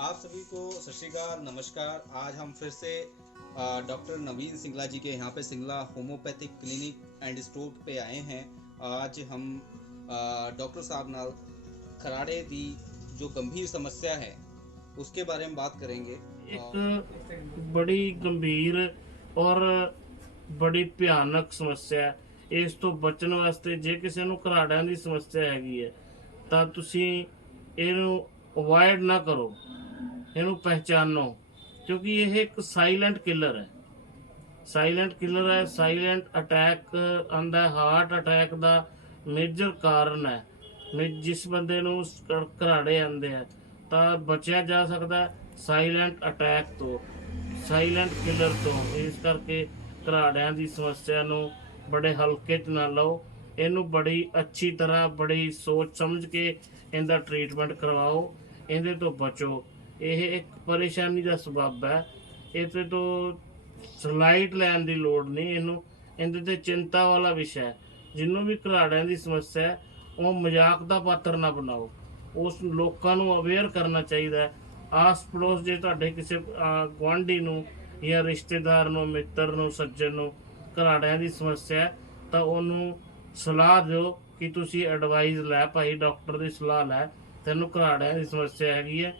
आप सभी को सत श्री अकाल, नमस्कार। आज हम फिर से डॉक्टर नवीन सिंगला जी के यहाँ पे Singla homeopathic clinic and store पे आए हैं। आज हम डॉक्टर साहब नाल खराड़े दी जो गंभीर समस्या है उसके बारे में बात करेंगे। एक बड़ी गंभीर और बड़ी ਭਿਆਨਕ ਸਮੱਸਿਆ ਹੈ। ਇਸ ਤੋਂ ਬਚਣ ਵਾਸਤੇ ਜੇ ਕਿਸੇ ਨੂੰ ਘਰਾੜਿਆਂ ਦੀ ਸਮੱਸਿਆ ਹੈਗੀ ਹੈ ਤਾਂ ਤੁਸੀਂ ਇਹਨੂੰ ਅਵੋਇਡ ਨਾ ਕਰੋ, ਇਹਨੂੰ ਪਹਿਚਾਨੋ, ਕਿਉਂਕਿ ਇਹ ਇੱਕ ਸਾਇਲੈਂਟ ਕਿਲਰ ਹੈ। ਸਾਇਲੈਂਟ ਕਿਲਰ ਹੈ। ਸਾਇਲੈਂਟ ਅਟੈਕ ਆਂਦਾ, ਹਾਰਟ ਅਟੈਕ ਦਾ ਮੇਜਰ ਕਾਰਨ ਹੈ। ਜਿਸ ਬੰਦੇ ਨੂੰ ਘਰਾੜੇ ਆਉਂਦੇ ਆ ਤਾਂ ਬਚਿਆ ਜਾ ਸਕਦਾ ਸਾਇਲੈਂਟ ਅਟੈਕ ਤੋਂ, ਸਾਇਲੈਂਟ ਕਿਲਰ ਤੋਂ। ਇਸ ਕਰਕੇ ਘਰਾੜਿਆਂ ਦੀ ਸਮੱਸਿਆ ਨੂੰ ਬੜੇ ਹਲਕੇ 'ਚ ਨਾ ਲਓ, ਇਹਨੂੰ ਬੜੀ ਅੱਛੀ ਤਰ੍ਹਾਂ, ਬੜੀ ਸੋਚ ਸਮਝ ਕੇ ਇਹਦਾ ਟ੍ਰੀਟਮੈਂਟ ਕਰਵਾਓ, ਇਹਦੇ ਤੋਂ ਬਚੋ। ਇਹ ਇੱਕ ਪਰੇਸ਼ਾਨੀ ਦਾ ਸਬੱਬ ਹੈ, ਇਹਦੇ ਤੋਂ ਸਲਾਈਟ ਲੈਣ ਦੀ ਲੋੜ ਨਹੀਂ। ਇਹਦੇ ਤੇ ਚਿੰਤਾ ਵਾਲਾ ਵਿਸ਼ਾ ਹੈ। ਜਿਹਨੂੰ ਵੀ ਘਰਾੜਿਆਂ ਦੀ ਸਮੱਸਿਆ ਹੈ ਉਹ ਮਜ਼ਾਕ ਦਾ ਪਾਤਰ ਨਾ ਬਣਾਓ, ਉਸ ਲੋਕਾਂ ਨੂੰ ਅਵੇਅਰ ਕਰਨਾ ਚਾਹੀਦਾ ਹੈ। ਆਸ ਪੜੋਸ ਜੇ ਤੁਹਾਡੇ ਕਿਸੇ ਗੁਆਂਢੀ ਨੂੰ ਜਾਂ ਰਿਸ਼ਤੇਦਾਰ ਨੂੰ, ਮਿੱਤਰ ਨੂੰ, ਸੱਜਣ ਨੂੰ ਘਰਾੜਿਆਂ ਦੀ ਸਮੱਸਿਆ ਹੈ ਤਾਂ ਉਹਨੂੰ ਸਲਾਹ ਦਿਓ ਕਿ ਤੁਸੀਂ ਐਡਵਾਈਜ਼ ਲੈ, ਭਾਈ ਡਾਕਟਰ ਦੀ ਸਲਾਹ ਲੈ, ਤੈਨੂੰ ਘਰਾੜਿਆਂ ਦੀ ਸਮੱਸਿਆ ਹੈਗੀ ਹੈ।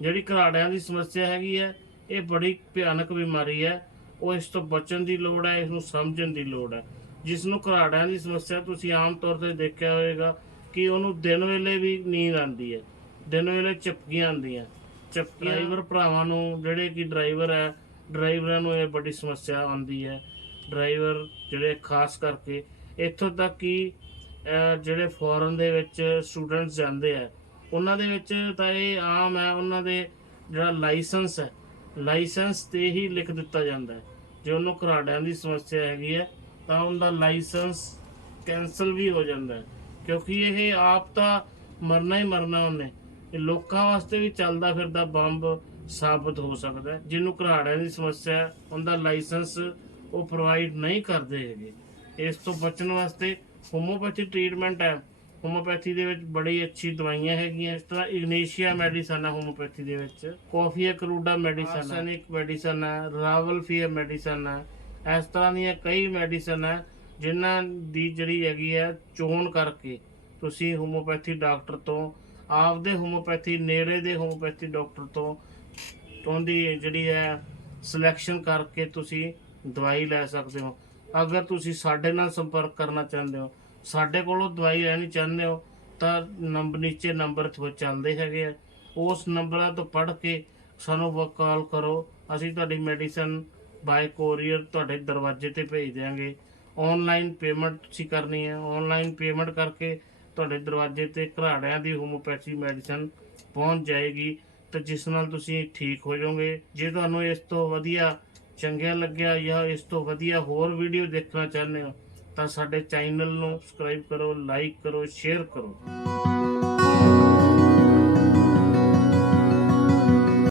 ਜਿਹੜੀ ਘਰਾੜਿਆਂ ਦੀ ਸਮੱਸਿਆ ਹੈਗੀ ਹੈ ਇਹ ਬੜੀ ਭਿਆਨਕ ਬਿਮਾਰੀ ਹੈ। ਉਹ ਇਸ ਤੋਂ ਬਚਣ ਦੀ ਲੋੜ ਹੈ, ਇਸ ਨੂੰ ਸਮਝਣ ਦੀ ਲੋੜ ਹੈ। ਜਿਸ ਨੂੰ ਘਰਾੜਿਆਂ ਦੀ ਸਮੱਸਿਆ ਤੁਸੀਂ ਆਮ ਤੌਰ 'ਤੇ ਦੇਖਿਆ ਹੋਵੇਗਾ ਕਿ ਉਹਨੂੰ ਦਿਨ ਵੇਲੇ ਵੀ ਨੀਂਦ ਆਉਂਦੀ ਹੈ, ਦਿਨ ਵੇਲੇ ਝਪਕੀਆਂ ਆਉਂਦੀਆਂ। ਡਰਾਈਵਰ ਭਰਾਵਾਂ ਨੂੰ, ਜਿਹੜੇ ਕਿ ਡਰਾਈਵਰ ਹੈ, ਡਰਾਈਵਰਾਂ ਨੂੰ ਇਹ ਬੜੀ ਸਮੱਸਿਆ ਆਉਂਦੀ ਹੈ। ਡਰਾਈਵਰ ਜਿਹੜੇ ਖਾਸ ਕਰਕੇ ਇੱਥੋਂ ਤੱਕ ਕਿ ਜਿਹੜੇ ਫੋਰਨ ਦੇ ਵਿੱਚ ਸਟੂਡੈਂਟਸ ਜਾਂਦੇ ਆ ਉਹਨਾਂ ਦੇ ਵਿੱਚ ਤਾਂ ਇਹ ਆਮ ਹੈ। ਉਹਨਾਂ ਦੇ ਜਿਹੜਾ ਲਾਇਸੈਂਸ ਹੈ, ਲਾਇਸੈਂਸ 'ਤੇ ਹੀ ਲਿਖ ਦਿੱਤਾ ਜਾਂਦਾ ਹੈ ਜੇ ਉਹਨੂੰ ਘਰਾੜਿਆਂ ਦੀ ਸਮੱਸਿਆ ਹੈਗੀ ਹੈ ਤਾਂ ਉਹਦਾ ਲਾਇਸੈਂਸ ਕੈਂਸਲ ਵੀ ਹੋ ਜਾਂਦਾ ਹੈ, ਕਿਉਂਕਿ ਇਹ ਆਪ ਤਾਂ ਮਰਨਾ ਹੀ ਮਰਨਾ ਉਹਨੇ। ਇਹ ਲੋਕਾਂ ਵਾਸਤੇ ਵੀ ਚੱਲਦਾ ਫਿਰਦਾ ਬੰਬ ਸਾਬਤ ਹੋ ਸਕਦਾ ਹੈ। ਜਿਹਨੂੰ ਘਰਾੜਿਆਂ ਦੀ ਸਮੱਸਿਆ ਉਹਦਾ ਲਾਇਸੈਂਸ ਉਹ ਪ੍ਰੋਵਾਈਡ ਨਹੀਂ ਕਰਦੇ ਹੈਗੇ। ਇਸ ਤੋਂ ਬਚਣ ਵਾਸਤੇ ਹੋਮੋਪੈਥੀ ਟ੍ਰੀਟਮੈਂਟ ਹੈ। ਹੋਮੋਪੈਥੀ ਦੇ ਵਿੱਚ ਬੜੀ ਅੱਛੀ ਦਵਾਈਆਂ ਹੈਗੀਆਂ। ਇਸ ਤਰ੍ਹਾਂ ਇਗਨੀਸ਼ੀਆ ਮੈਡੀਸਨ ਹੈ ਹੋਮੋਪੈਥੀ ਦੇ ਵਿੱਚ, ਕੋਫੀਆ ਕਰੂਡਾ ਮੈਡੀਸਨ, ਆਰਸੈਨਿਕ ਮੈਡੀਸਨ ਹੈ, ਰਾਵਲਫੀਆ ਮੈਡੀਸਨ ਹੈ। ਇਸ ਤਰ੍ਹਾਂ ਦੀਆਂ ਕਈ ਮੈਡੀਸਨ ਹੈ ਜਿਨ੍ਹਾਂ ਦੀ ਜਿਹੜੀ ਹੈਗੀ ਹੈ ਚੋਣ ਕਰਕੇ ਤੁਸੀਂ ਹੋਮੋਪੈਥੀ ਡਾਕਟਰ ਤੋਂ, ਆਪਦੇ ਹੋਮੋਪੈਥੀ ਨੇੜੇ ਦੇ ਹੋਮੋਪੈਥੀ ਡਾਕਟਰ ਤੋਂ ਉਹਦੀ ਜਿਹੜੀ ਹੈ ਸਿਲੈਕਸ਼ਨ ਕਰਕੇ ਤੁਸੀਂ ਦਵਾਈ ਲੈ ਸਕਦੇ ਹੋ। ਅਗਰ ਤੁਸੀਂ ਸਾਡੇ ਨਾਲ ਸੰਪਰਕ ਕਰਨਾ ਚਾਹੁੰਦੇ ਹੋ, ਸਾਡੇ ਕੋਲੋਂ ਦਵਾਈ ਲੈਣੀ ਚਾਹੁੰਦੇ ਹੋ ਤਾਂ ਨੀਚੇ ਨੰਬਰ ਚੱਲਦੇ ਹੈਗੇ ਆ, ਉਸ ਨੰਬਰਾਂ ਤੋਂ ਪੜ੍ਹ ਕੇ ਸਾਨੂੰ ਕਾਲ ਕਰੋ। ਅਸੀਂ ਤੁਹਾਡੀ ਮੈਡੀਸਨ ਬਾਏ ਕੋਰੀਅਰ ਤੁਹਾਡੇ ਦਰਵਾਜ਼ੇ 'ਤੇ ਭੇਜ ਦਿਆਂਗੇ। ਔਨਲਾਈਨ ਪੇਮੈਂਟ ਤੁਸੀਂ ਕਰਨੀ ਹੈ, ਔਨਲਾਈਨ ਪੇਮੈਂਟ ਕਰਕੇ ਤੁਹਾਡੇ ਦਰਵਾਜ਼ੇ 'ਤੇ ਘਰਾੜਿਆਂ ਦੀ ਹੋਮੋਪੈਥੀ ਮੈਡੀਸਨ ਪਹੁੰਚ ਜਾਏਗੀ ਤੇ ਜਿਸ ਨਾਲ ਤੁਸੀਂ ਠੀਕ ਹੋ ਜਾਓਗੇ। ਜੇ ਤੁਹਾਨੂੰ ਇਸ ਤੋਂ ਵਧੀਆ ਚੰਗਾ ਲੱਗਿਆ ਜਾਂ ਇਸ ਤੋਂ ਵਧੀਆ ਹੋਰ ਵੀਡੀਓ ਦੇਖਣਾ ਚਾਹੁੰਦੇ ਹੋ ਤਾਂ ਸਾਡੇ ਚੈਨਲ ਨੂੰ ਸਬਸਕ੍ਰਾਈਬ ਕਰੋ, ਲਾਈਕ ਕਰੋ, ਸ਼ੇਅਰ ਕਰੋ।